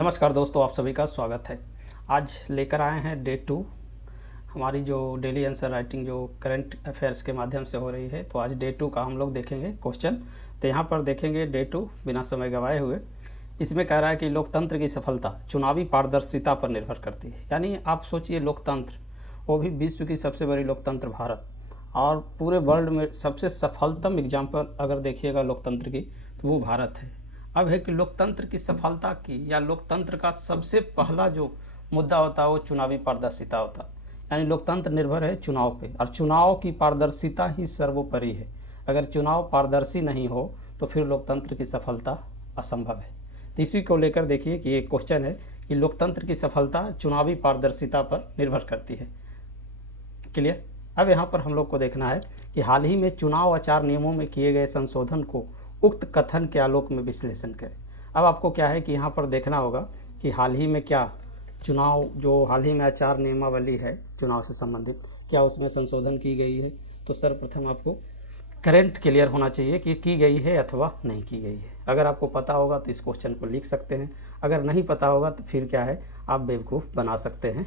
नमस्कार दोस्तों, आप सभी का स्वागत है। आज लेकर आए हैं डे 2 हमारी जो डेली आंसर राइटिंग जो करंट अफेयर्स के माध्यम से हो रही है। तो आज डे 2 का हम लोग देखेंगे क्वेश्चन। तो यहाँ पर देखेंगे डे 2 बिना समय गवाए हुए। इसमें कह रहा है कि लोकतंत्र की सफलता चुनावी पारदर्शिता पर निर्भर करती है। यानी आप सोचिए, लोकतंत्र, वो भी विश्व की सबसे बड़ी लोकतंत्र भारत, और पूरे वर्ल्ड में सबसे सफलतम एग्जाम्पल अगर देखिएगा लोकतंत्र की तो वो भारत है। अब है कि लोकतंत्र की सफलता की या लोकतंत्र का सबसे पहला जो मुद्दा होता है वो चुनावी पारदर्शिता होता है। यानी लोकतंत्र निर्भर है चुनाव पे, और चुनाव की पारदर्शिता ही सर्वोपरि है। अगर चुनाव पारदर्शी नहीं हो तो फिर लोकतंत्र की सफलता असंभव है। तो इसी को लेकर देखिए कि ये क्वेश्चन है कि लोकतंत्र की सफलता चुनावी पारदर्शिता पर निर्भर करती है। क्लियर। अब यहाँ पर हम लोग को देखना है कि हाल ही में चुनाव आचार नियमों में किए गए संशोधन को उक्त कथन के आलोक में विश्लेषण करें। अब आपको क्या है कि यहाँ पर देखना होगा कि हाल ही में क्या चुनाव, जो हाल ही में आचार नियमावली है चुनाव से संबंधित, क्या उसमें संशोधन की गई है। तो सर्वप्रथम आपको करंट क्लियर होना चाहिए कि की गई है अथवा नहीं की गई है। अगर आपको पता होगा तो इस क्वेश्चन को लिख सकते हैं, अगर नहीं पता होगा तो फिर क्या है, आप बेवकूफ़ बना सकते हैं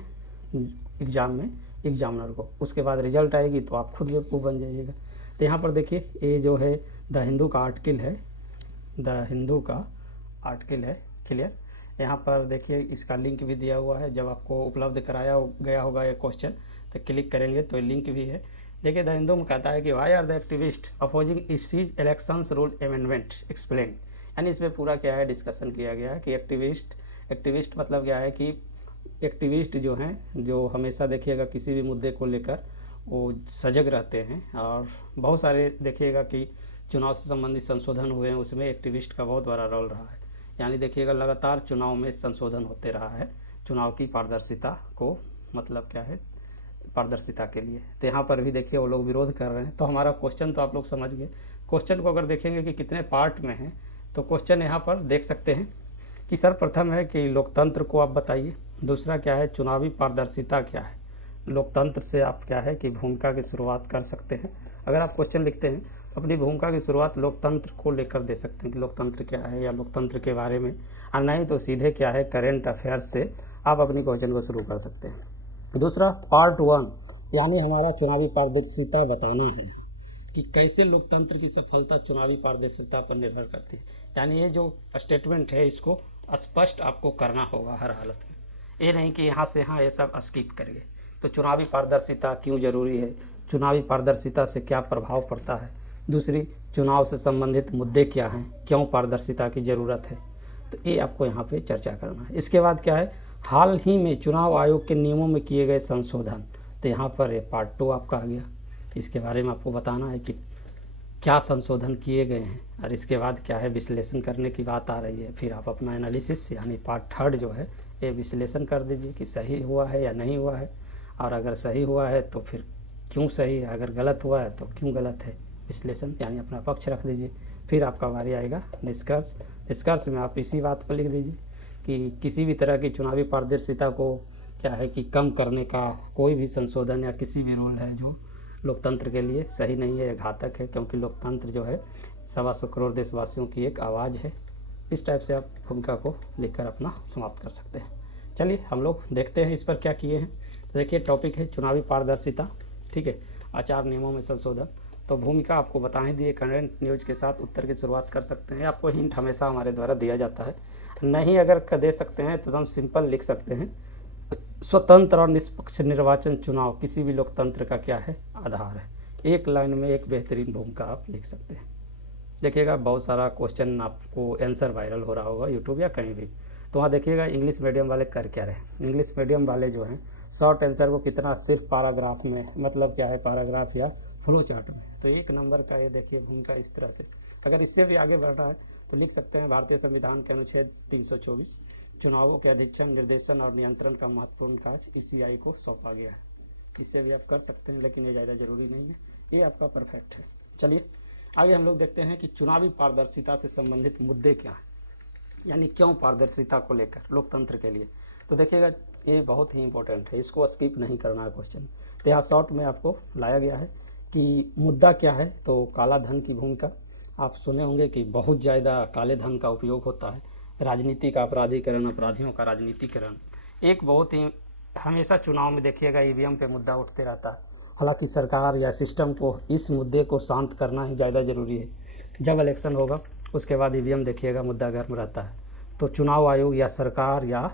एग्ज़ाम में एग्जामिनर को। उसके बाद रिजल्ट आएगी तो आप खुद बेवकूफ़ बन जाइएगा। तो यहाँ पर देखिए, ये जो है द हिंदू का आर्टिकल है, द हिंदू का आर्टिकल है। क्लियर। यहाँ पर देखिए इसका लिंक भी दिया हुआ है। जब आपको उपलब्ध कराया गया होगा ये क्वेश्चन तो क्लिक करेंगे तो लिंक भी है। देखिए द हिंदू में कहता है कि why are the activist opposing EC's elections rule amendment explain. यानी इसमें पूरा क्या है डिस्कशन किया गया है कि एक्टिविस्ट मतलब क्या है कि एक्टिविस्ट जो हैं, जो हमेशा देखिएगा किसी भी मुद्दे को लेकर वो सजग रहते हैं, और बहुत सारे देखिएगा कि चुनाव से संबंधित संशोधन हुए हैं, उसमें एक्टिविस्ट का बहुत बड़ा रोल रहा है। यानी देखिएगा लगातार चुनाव में संशोधन होते रहा है चुनाव की पारदर्शिता को, मतलब क्या है, पारदर्शिता के लिए। तो यहाँ पर भी देखिए वो लोग विरोध कर रहे हैं। तो हमारा क्वेश्चन तो आप लोग समझ गए। क्वेश्चन को अगर देखेंगे कि कितने पार्ट में है, तो क्वेश्चन यहाँ पर देख सकते हैं कि सर्वप्रथम है कि लोकतंत्र को आप बताइए, दूसरा क्या है चुनावी पारदर्शिता क्या है। लोकतंत्र से आप क्या है कि भूमिका की शुरुआत कर सकते हैं। अगर आप क्वेश्चन लिखते हैं तो अपनी भूमिका की शुरुआत लोकतंत्र को लेकर दे सकते हैं कि लोकतंत्र क्या है या लोकतंत्र के बारे में, और नहीं तो सीधे क्या है करेंट अफेयर्स से आप अपनी क्वेश्चन को शुरू कर सकते हैं। दूसरा पार्ट 1 यानी हमारा चुनावी पारदर्शिता बताना है कि कैसे लोकतंत्र की सफलता चुनावी पारदर्शिता पर निर्भर करती है। यानी ये जो स्टेटमेंट है इसको स्पष्ट आपको करना होगा हर हालत में, ये नहीं कि यहाँ से हाँ ये सब स्किप करिए। तो चुनावी पारदर्शिता क्यों ज़रूरी है, चुनावी पारदर्शिता से क्या प्रभाव पड़ता है, दूसरी चुनाव से संबंधित मुद्दे क्या हैं, क्यों पारदर्शिता की ज़रूरत है, तो ये आपको यहाँ पे चर्चा करना है। इसके बाद क्या है हाल ही में चुनाव आयोग के नियमों में किए गए संशोधन, तो यहाँ पर ये पार्ट 2 आपका आ गया। इसके बारे में आपको बताना है कि क्या संशोधन किए गए हैं, और इसके बाद क्या है विश्लेषण करने की बात आ रही है। फिर आप अपना एनालिसिस यानी पार्ट 3 जो है ये विश्लेषण कर दीजिए कि सही हुआ है या नहीं हुआ है, और अगर सही हुआ है तो फिर क्यों सही है, अगर गलत हुआ है तो क्यों गलत है, विश्लेषण यानी अपना पक्ष रख दीजिए। फिर आपका बारी आएगा निष्कर्ष। निष्कर्ष में आप इसी बात को लिख दीजिए कि किसी भी तरह की चुनावी पारदर्शिता को क्या है कि कम करने का कोई भी संशोधन या किसी भी रूल है जो लोकतंत्र के लिए सही नहीं है या घातक है, क्योंकि लोकतंत्र जो है 125 करोड़ देशवासियों की एक आवाज़ है। इस टाइप से आप भूमिका को लिखकर अपना समाप्त कर सकते हैं। चलिए हम लोग देखते हैं इस पर क्या किए हैं। तो देखिए टॉपिक है चुनावी पारदर्शिता, ठीक है, आचार नियमों में संशोधन। तो भूमिका आपको बता ही दिए, करंट न्यूज़ के साथ उत्तर की शुरुआत कर सकते हैं। आपको हिंट हमेशा हमारे द्वारा दिया जाता है, नहीं अगर दे सकते हैं तो हम सिंपल लिख सकते हैं स्वतंत्र और निष्पक्ष निर्वाचन चुनाव किसी भी लोकतंत्र का क्या है आधार है। एक लाइन में एक बेहतरीन भूमिका आप लिख सकते हैं। देखिएगा बहुत सारा क्वेश्चन आपको आंसर वायरल हो रहा होगा यूट्यूब या कहीं भी, तो वहाँ देखिएगा इंग्लिश मीडियम वाले कर क्या रहे। इंग्लिश मीडियम वाले जो हैं शॉर्ट आंसर को कितना सिर्फ पैराग्राफ में, मतलब क्या है पैराग्राफ या फ्लो चार्ट में। तो एक नंबर का ये देखिए भूमिका इस तरह से। अगर इससे भी आगे बढ़ रहा है तो लिख सकते हैं भारतीय संविधान के अनुच्छेद 324 चुनावों के अधीक्षण निर्देशन और नियंत्रण का महत्वपूर्ण कार्य ईसीआई को सौंपा गया है। इससे भी आप कर सकते हैं, लेकिन ये ज़्यादा ज़रूरी नहीं है, ये आपका परफेक्ट है। चलिए आगे हम लोग देखते हैं कि चुनावी पारदर्शिता से संबंधित मुद्दे क्या हैं, यानी क्यों पारदर्शिता को लेकर लोकतंत्र के लिए। तो देखिएगा ये बहुत ही इंपॉर्टेंट है, इसको स्किप नहीं करना है क्वेश्चन। तो यहाँ शॉर्ट में आपको लाया गया है कि मुद्दा क्या है। तो काला धन की भूमिका, आप सुने होंगे कि बहुत ज़्यादा काले धन का उपयोग होता है, राजनीति का अपराधीकरण, अपराधियों का राजनीतिकरण, एक बहुत ही हमेशा चुनाव में देखिएगा ईवीएम पे मुद्दा उठते रहता है। हालांकि सरकार या सिस्टम को इस मुद्दे को शांत करना ही ज़्यादा ज़रूरी है। जब इलेक्शन होगा उसके बाद ईवीएम देखिएगा मुद्दा गर्म रहता है। तो चुनाव आयोग या सरकार या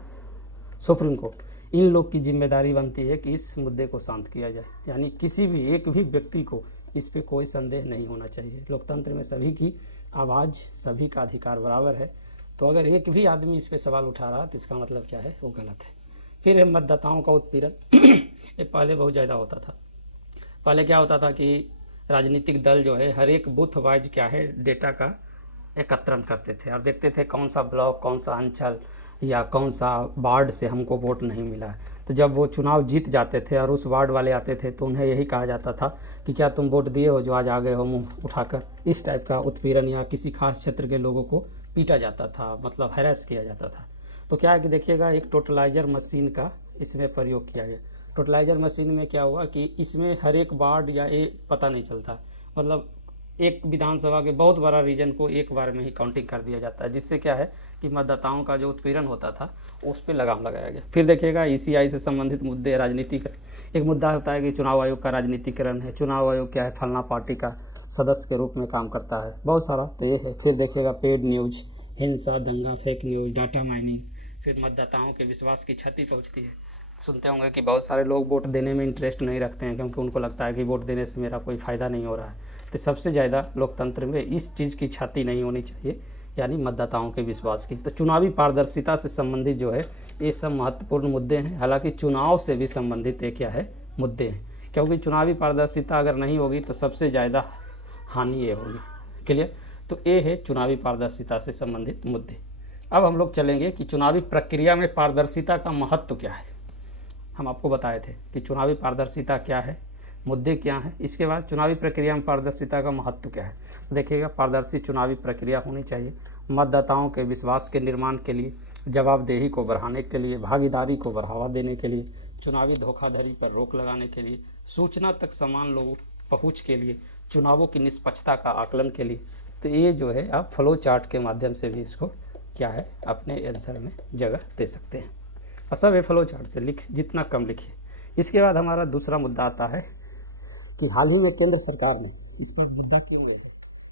सुप्रीम कोर्ट, इन लोग की जिम्मेदारी बनती है कि इस मुद्दे को शांत किया जाए। यानी किसी भी एक भी व्यक्ति को इस पे कोई संदेह नहीं होना चाहिए। लोकतंत्र में सभी की आवाज़, सभी का अधिकार बराबर है। तो अगर एक भी आदमी इस पे सवाल उठा रहा है तो इसका मतलब क्या है, वो गलत है। फिर है मतदाताओं का उत्पीड़न। ये पहले बहुत ज़्यादा होता था। पहले क्या होता था कि राजनीतिक दल जो है हर एक बूथ वाइज क्या है डेटा का एकत्रण करते थे और देखते थे कौन सा ब्लॉक, कौन सा अंचल या कौन सा वार्ड से हमको वोट नहीं मिला है। तो जब वो चुनाव जीत जाते थे और उस वार्ड वाले आते थे तो उन्हें यही कहा जाता था कि क्या तुम वोट दिए हो जो आज आ गए हो मुंह उठाकर। इस टाइप का उत्पीड़न या किसी खास क्षेत्र के लोगों को पीटा जाता था, मतलब हैरेस किया जाता था। तो क्या है कि देखिएगा एक टोटलाइजर मशीन का इसमें प्रयोग किया गया। टोटलाइजर मशीन में क्या हुआ कि इसमें हर एक वार्ड या एक पता नहीं चलता, मतलब एक विधानसभा के बहुत बड़ा रीजन को एक बार में ही काउंटिंग कर दिया जाता है, जिससे क्या है कि मतदाताओं का जो उत्पीड़न होता था उस पर लगाम लगाया गया। फिर देखिएगा ईसीआई से संबंधित मुद्दे, राजनीति का एक मुद्दा होता है कि चुनाव आयोग का राजनीतिकरण है। चुनाव आयोग क्या है, फलना पार्टी का सदस्य के रूप में काम करता है, बहुत सारा तो ये है। फिर देखिएगा पेड न्यूज, हिंसा, दंगा, फेक न्यूज, डाटा माइनिंग। फिर मतदाताओं के विश्वास की क्षति पहुँचती है। सुनते होंगे कि बहुत सारे लोग वोट देने में इंटरेस्ट नहीं रखते हैं क्योंकि उनको लगता है कि वोट देने से मेरा कोई फ़ायदा नहीं हो रहा है। तो सबसे ज़्यादा लोकतंत्र में इस चीज़ की क्षति नहीं होनी चाहिए, यानी मतदाताओं के विश्वास की। तो चुनावी पारदर्शिता से संबंधित जो है ये सब महत्वपूर्ण मुद्दे हैं। हालांकि चुनाव से भी संबंधित ये क्या है, मुद्दे हैं, क्योंकि चुनावी पारदर्शिता अगर नहीं होगी तो सबसे ज़्यादा हानि ये होगी। क्लियर? तो ये है चुनावी पारदर्शिता से संबंधित मुद्दे। अब हम लोग चलेंगे कि चुनावी प्रक्रिया में पारदर्शिता का महत्व क्या है। हम आपको बताए थे कि चुनावी पारदर्शिता क्या है, मुद्दे क्या हैं। इसके बाद चुनावी प्रक्रिया में पारदर्शिता का महत्व क्या है। तो देखिएगा पारदर्शी चुनावी प्रक्रिया होनी चाहिए मतदाताओं के विश्वास के निर्माण के लिए, जवाबदेही को बढ़ाने के लिए, भागीदारी को बढ़ावा देने के लिए, चुनावी धोखाधड़ी पर रोक लगाने के लिए, सूचना तक समान लोगों पहुँच के लिए, चुनावों की निष्पक्षता का आकलन के लिए। तो ये जो है आप फ्लो चार्ट के माध्यम से भी इसको क्या है अपने आंसर में जगह दे सकते हैं। और सब ये फ्लो चार्ट से जितना कम लिखिए। इसके बाद हमारा दूसरा मुद्दा आता है कि हाल ही में केंद्र सरकार ने इस पर मुद्दा क्यों ले,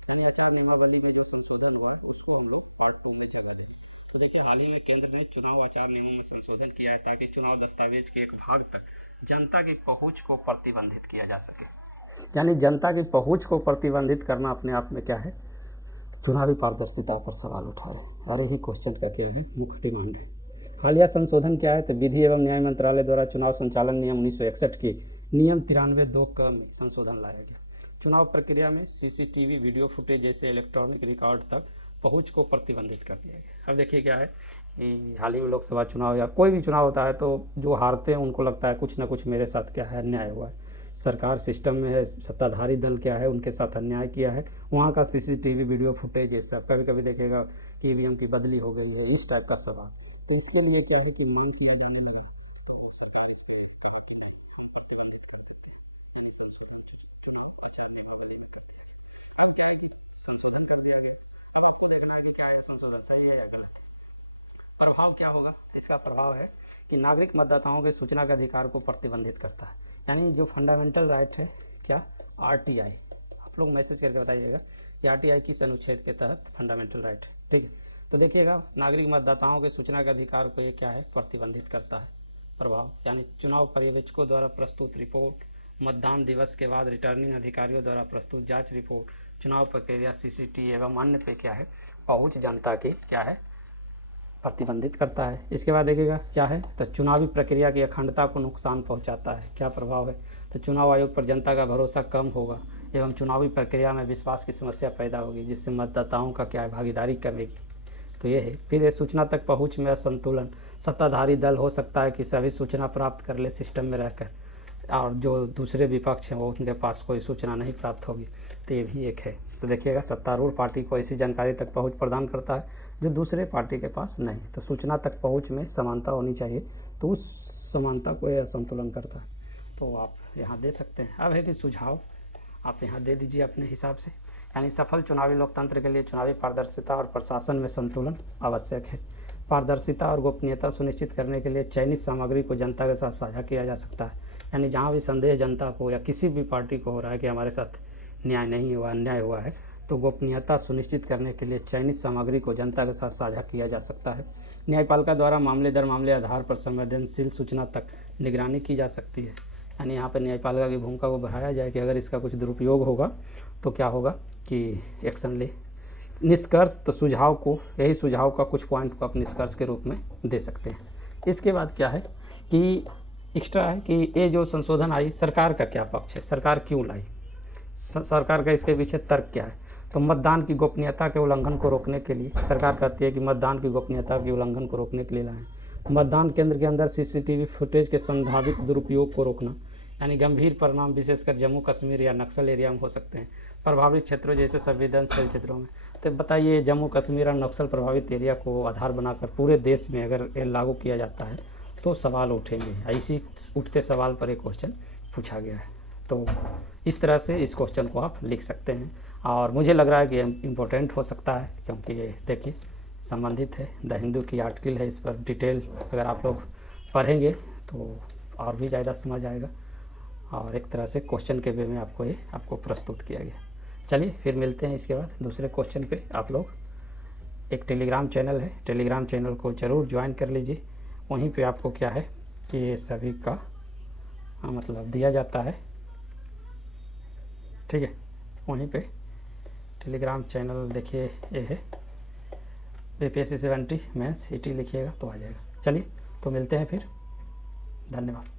यानी आचार नियमावली में जो संशोधन हुआ है उसको हम लोग पार्ट 2 में जगह दें। तो देखिए हाल ही में केंद्र ने चुनाव आचार नियमों में संशोधन किया है ताकि चुनाव दस्तावेज के एक भाग तक जनता की पहुँच को प्रतिबंधित किया जा सके। यानी जनता की पहुँच को प्रतिबंधित करना अपने आप में क्या है, चुनावी पारदर्शिता पर सवाल उठा रहे हैं और यही क्वेश्चन का क्या है, मुख्य डिमांड है। हालिया संशोधन क्या है, तो विधि एवं न्याय मंत्रालय द्वारा चुनाव संचालन नियम 1961 के नियम 93(2) में संशोधन लाया गया। चुनाव प्रक्रिया में सीसीटीवी वीडियो फुटेज जैसे इलेक्ट्रॉनिक रिकॉर्ड तक पहुंच को प्रतिबंधित कर दिया गया। अब देखिए क्या है कि हाल ही में लोकसभा चुनाव या कोई भी चुनाव होता है तो जो हारते हैं उनको लगता है कुछ ना कुछ मेरे साथ क्या है, अन्याय हुआ है। सरकार सिस्टम में है, सत्ताधारी दल क्या है, उनके साथ अन्याय किया है, वहाँ का सीसीटीवी वीडियो फुटेज ये सब। कभी कभी देखेगा कि ईवीएम की बदली हो गई है, इस टाइप का सवाल। तो इसके लिए क्या है कि मांग किया जाने लगा तो सरकार इस पर प्रतिबंधित कर देते हैं, यानी संशोधन चुनाव आचार नियमों में करते हैं। अब क्या है कि संशोधन कर दिया गया। अब आपको देखना है कि क्या है संशोधन सही है या गलत है। प्रभाव क्या होगा, इसका प्रभाव है कि नागरिक मतदाताओं के सूचना के अधिकार को प्रतिबंधित करता है। यानी जो फंडामेंटल राइट है क्या, आरटीआई, आप लोग मैसेज करके बताइएगा कि आरटीआई किस अनुच्छेद के तहत फंडामेंटल राइट है। ठीक है, तो देखिएगा नागरिक मतदाताओं के सूचना के अधिकार को ये क्या है, प्रतिबंधित करता है। प्रभाव यानी चुनाव पर्यवेक्षकों द्वारा प्रस्तुत रिपोर्ट, मतदान दिवस के बाद रिटर्निंग अधिकारियों द्वारा प्रस्तुत जांच रिपोर्ट, चुनाव प्रक्रिया सीसीटीवी एवं अन्य पे क्या है पहुंच जनता की क्या है प्रतिबंधित करता है। इसके बाद देखिएगा क्या है, तो चुनावी प्रक्रिया की अखंडता को नुकसान पहुंचाता है। क्या प्रभाव है, तो चुनाव आयोग पर जनता का भरोसा कम होगा एवं चुनावी प्रक्रिया में विश्वास की समस्या पैदा होगी, जिससे मतदाताओं का क्या है भागीदारी कमेगी। तो ये है। फिर ये सूचना तक पहुंच में असंतुलन, सत्ताधारी दल हो सकता है कि सभी सूचना प्राप्त कर ले सिस्टम में रहकर, और जो दूसरे विपक्ष हैं वो उनके पास कोई सूचना नहीं प्राप्त होगी। तो ये भी एक है। तो देखिएगा सत्तारूढ़ पार्टी को ऐसी जानकारी तक पहुंच प्रदान करता है जो दूसरे पार्टी के पास नहीं। तो सूचना तक पहुंच में समानता होनी चाहिए, तो उस समानता को यह असंतुलन करता है। तो आप यहाँ दे सकते हैं। अब है कि सुझाव आप यहाँ दे दीजिए अपने हिसाब से, यानी सफल चुनावी लोकतंत्र के लिए चुनावी पारदर्शिता और प्रशासन में संतुलन आवश्यक है। पारदर्शिता और गोपनीयता सुनिश्चित करने के लिए चयनित सामग्री को जनता के साथ साझा किया जा सकता है। यानी जहाँ भी संदेह जनता को या किसी भी पार्टी को हो रहा है कि हमारे साथ न्याय नहीं हुआ, अन्याय हुआ है, तो गोपनीयता सुनिश्चित करने के लिए चयनित सामग्री को जनता के साथ साझा किया जा सकता है। न्यायपालिका द्वारा मामले दर मामले आधार पर संवेदनशील सूचना तक निगरानी की जा सकती है। यानी यहाँ पर न्यायपालिका की भूमिका को बढ़ाया जाए कि अगर इसका कुछ दुरुपयोग होगा तो क्या होगा कि एक्शन ले। निष्कर्ष तो सुझाव को, यही सुझाव का कुछ पॉइंट को आप निष्कर्ष के रूप में दे सकते हैं। इसके बाद क्या है कि एक्स्ट्रा है कि ये जो संशोधन आई, सरकार का क्या पक्ष है, सरकार क्यों लाई, सरकार का इसके पीछे तर्क क्या है। तो मतदान की गोपनीयता के उल्लंघन को रोकने के लिए सरकार कहती है कि मतदान की गोपनीयता के उल्लंघन को रोकने के लिए लाएँ। मतदान केंद्र के अंदर सीसीटीवी फुटेज के संभावित दुरुपयोग को रोकना, यानी गंभीर परिणाम विशेषकर जम्मू कश्मीर या नक्सल एरिया में हो सकते हैं, प्रभावित क्षेत्रों जैसे संवेदनशील क्षेत्रों में। तो बताइए, जम्मू कश्मीर और नक्सल प्रभावित एरिया को आधार बनाकर पूरे देश में अगर ये लागू किया जाता है तो सवाल उठेंगे। इसी उठते सवाल पर एक क्वेश्चन पूछा गया है। तो इस तरह से इस क्वेश्चन को आप लिख सकते हैं और मुझे लग रहा है कि इम्पोर्टेंट हो सकता है, क्योंकि ये देखिए संबंधित है, द हिंदू की आर्टिकल है। इस पर डिटेल अगर आप लोग पढ़ेंगे तो और भी ज़्यादा समझ आएगा और एक तरह से क्वेश्चन के वे में आपको प्रस्तुत किया गया। चलिए फिर मिलते हैं इसके बाद दूसरे क्वेश्चन पे। आप लोग एक टेलीग्राम चैनल है, टेलीग्राम चैनल को ज़रूर ज्वाइन कर लीजिए। वहीं पे आपको क्या है कि ये सभी का मतलब दिया जाता है, ठीक है। वहीं पे टेलीग्राम चैनल देखिए ये है BPSC 70 मेंस ET लिखिएगा तो आ जाएगा। चलिए तो मिलते हैं फिर, धन्यवाद।